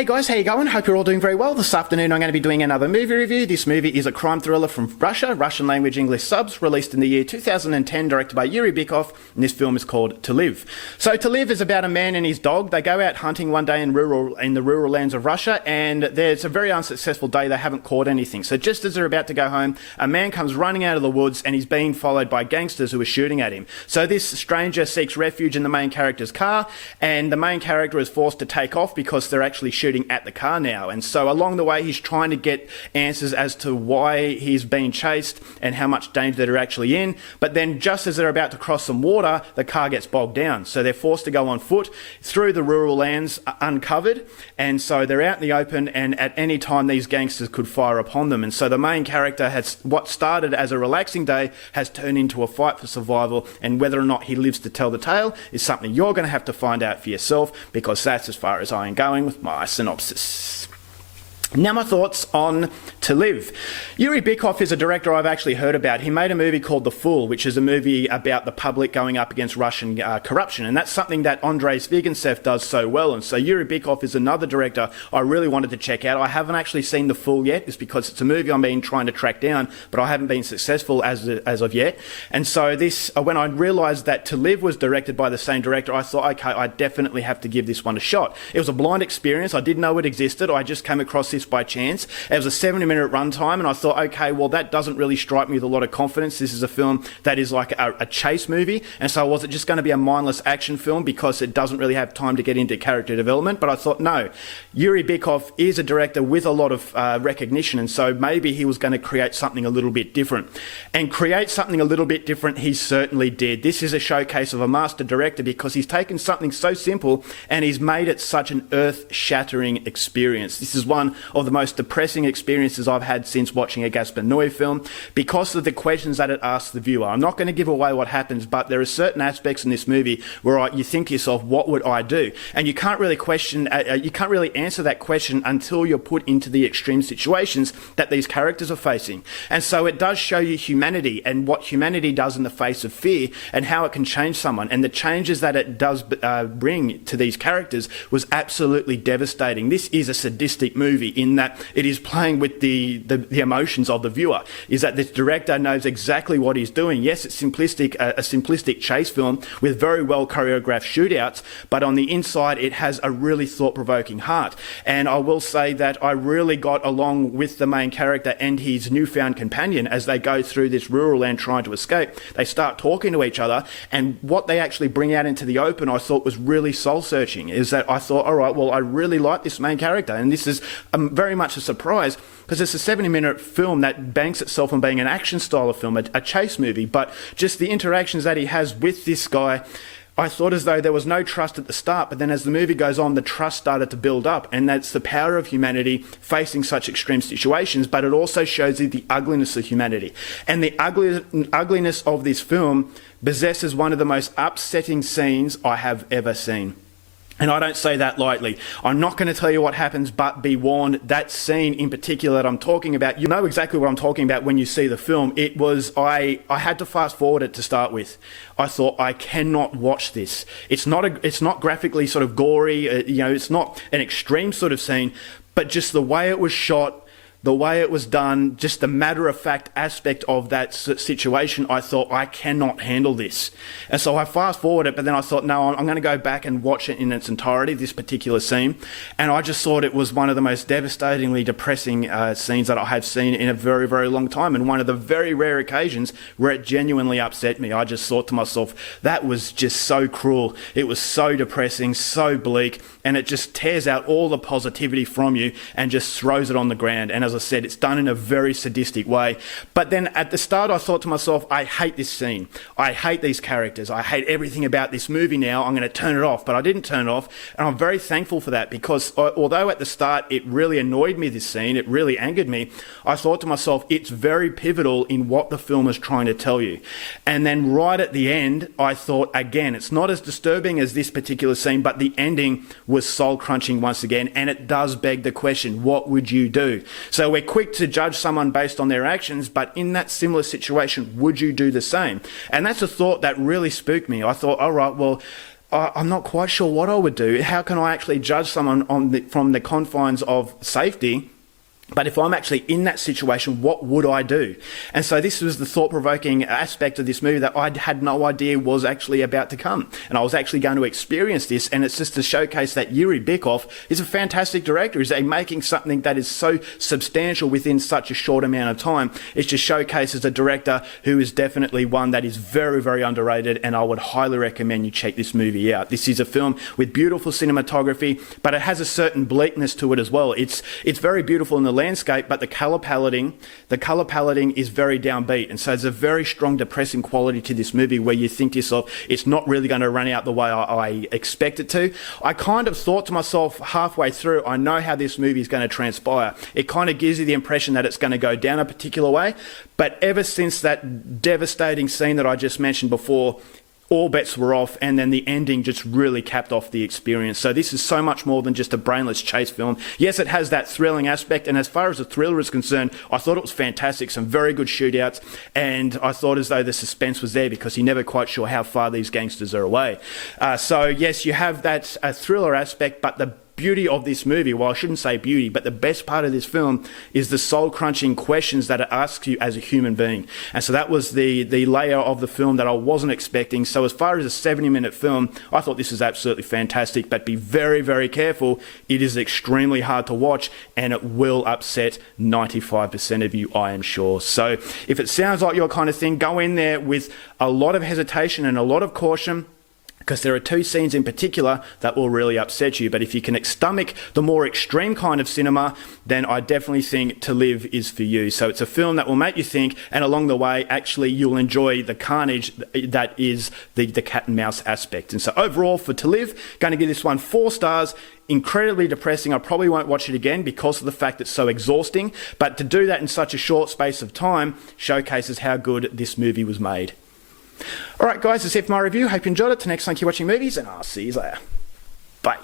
Hey guys, how you going? Hope you're all doing very well. This afternoon I'm going to be doing another movie review. This movie is a crime thriller from Russia, Russian language English subs, released in the year 2010, directed by Yuri Bykov, and this film is called To Live. So To Live is about a man and his dog. They go out hunting one day in the rural lands of Russia, and there's a very unsuccessful day. They haven't caught anything. So just as they're about to go home, a man comes running out of the woods and he's being followed by gangsters who are shooting at him. So this stranger seeks refuge in the main character's car, and the main character is forced to take off because they're actually shooting at the car now. And so along the way he's trying to get answers as to why he's being chased and how much danger they're actually in. But then just as they're about to cross some water, the car gets bogged down. So they're forced to go on foot through the rural lands uncovered. And so they're out in the open, and at any time these gangsters could fire upon them. And so the main character has, what started as a relaxing day has turned into a fight for survival, and whether or not he lives to tell the tale is something you're going to have to find out for yourself, because that's as far as I am going with my synopsis. Now my thoughts on To Live. Yuri Bykov is a director I've actually heard about. He made a movie called The Fool, which is a movie about the public going up against Russian corruption, and that's something that Andrei Zvyagintsev does so well. And so Yuri Bykov is another director I really wanted to check out. I haven't actually seen The Fool yet. It's because it's a movie I've been trying to track down, but I haven't been successful as of yet. And so this, when I realised that To Live was directed by the same director, I thought, okay, I definitely have to give this one a shot. It was a blind experience. I didn't know it existed. I just came across this by chance. It was a 70-minute runtime, and I thought, okay, well, that doesn't really strike me with a lot of confidence. This is a film that is like a chase movie, and so was it just going to be a mindless action film because it doesn't really have time to get into character development? But I thought, no, Yuri Bykov is a director with a lot of recognition, and so maybe he was going to create something a little bit different. And create something a little bit different he certainly did. This is a showcase of a master director because he's taken something so simple and he's made it such an earth-shattering experience. This is one of the most depressing experiences I've had since watching a Gaspar Noé film, because of the questions that it asks the viewer. I'm not going to give away what happens, but there are certain aspects in this movie where you think to yourself, what would I do? And you can't really you can't really answer that question until you're put into the extreme situations that these characters are facing. And so it does show you humanity and what humanity does in the face of fear and how it can change someone. And the changes that it does bring to these characters was absolutely devastating. This is a sadistic movie in that it is playing with the emotions of the viewer. Is that this director knows exactly what he's doing. Yes, it's simplistic, a simplistic chase film with very well choreographed shootouts, but on the inside it has a really thought-provoking heart. And I will say that I really got along with the main character and his newfound companion as they go through this rural land trying to escape. They start talking to each other, and what they actually bring out into the open I thought was really soul-searching. Is that I thought, all right, well, I really like this main character, and this is very much a surprise because it's a 70-minute film that banks itself on being an action style of film, a chase movie, but just the interactions that he has with this guy, I thought as though there was no trust at the start, but then as the movie goes on, the trust started to build up, and that's the power of humanity facing such extreme situations, but it also shows you the ugliness of humanity. And the ugliness of this film possesses one of the most upsetting scenes I have ever seen. And I don't say that lightly. I'm not going to tell you what happens, but be warned, that scene in particular that I'm talking about, you know exactly what I'm talking about when you see the film. It was, I had to fast forward it to start with. I thought, I cannot watch this. It's not graphically sort of gory, it's not an extreme sort of scene, but just the way it was shot, the way it was done, just the matter-of-fact aspect of that situation, I thought, I cannot handle this. And so I fast-forwarded it, but then I thought, no, I'm going to go back and watch it in its entirety, this particular scene. And I just thought it was one of the most devastatingly depressing scenes that I have seen in a very, very long time, and one of the very rare occasions where it genuinely upset me. I just thought to myself, that was just so cruel. It was so depressing, so bleak, and it just tears out all the positivity from you and just throws it on the ground. And as I said, it's done in a very sadistic way. But then at the start, I thought to myself, I hate this scene. I hate these characters. I hate everything about this movie now. I'm going to turn it off. But I didn't turn it off. And I'm very thankful for that, because although at the start it really annoyed me, this scene, it really angered me, I thought to myself, it's very pivotal in what the film is trying to tell you. And then right at the end, I thought, again, it's not as disturbing as this particular scene, but the ending was soul-crunching once again. And it does beg the question, what would you do? So we're quick to judge someone based on their actions, but in that similar situation, would you do the same? And that's a thought that really spooked me. I thought, all right, well, I'm not quite sure what I would do. How can I actually judge someone from the confines of safety? But if I'm actually in that situation, what would I do? And so this was the thought-provoking aspect of this movie that I had no idea was actually about to come. And I was actually going to experience this, and it's just to showcase that Yuri Bykov is a fantastic director. He's making something that is so substantial within such a short amount of time. It just showcases a director who is definitely one that is very, very underrated, and I would highly recommend you check this movie out. This is a film with beautiful cinematography, but it has a certain bleakness to it as well. It's very beautiful in the landscape, but the colour paletting is very downbeat, and so there's a very strong depressing quality to this movie where you think to yourself, it's not really going to run out the way I expect it to. I kind of thought to myself halfway through, I know how this movie is going to transpire. It kind of gives you the impression that it's going to go down a particular way, but ever since that devastating scene that I just mentioned before, all bets were off, and then the ending just really capped off the experience. So this is so much more than just a brainless chase film. Yes, it has that thrilling aspect, and as far as the thriller is concerned, I thought it was fantastic. Some very good shootouts, and I thought as though the suspense was there because you're never quite sure how far these gangsters are away. So yes, you have that thriller aspect, but the beauty of this movie, well, I shouldn't say beauty, but the best part of this film is the soul-crunching questions that it asks you as a human being. And so that was the layer of the film that I wasn't expecting. So as far as a 70-minute film, I thought this was absolutely fantastic, but be very, very careful. It is extremely hard to watch, and it will upset 95% of you, I am sure. So if it sounds like your kind of thing, go in there with a lot of hesitation and a lot of caution, because there are two scenes in particular that will really upset you. But if you can stomach the more extreme kind of cinema, then I definitely think To Live is for you. So it's a film that will make you think, and along the way, actually, you'll enjoy the carnage that is the cat and mouse aspect. And so overall, for To Live, going to give this one 4 stars. Incredibly depressing. I probably won't watch it again because of the fact it's so exhausting. But to do that in such a short space of time showcases how good this movie was made. Alright guys, that's it for my review. Hope you enjoyed it. Till next time, keep watching movies, and I'll see you later. Bye.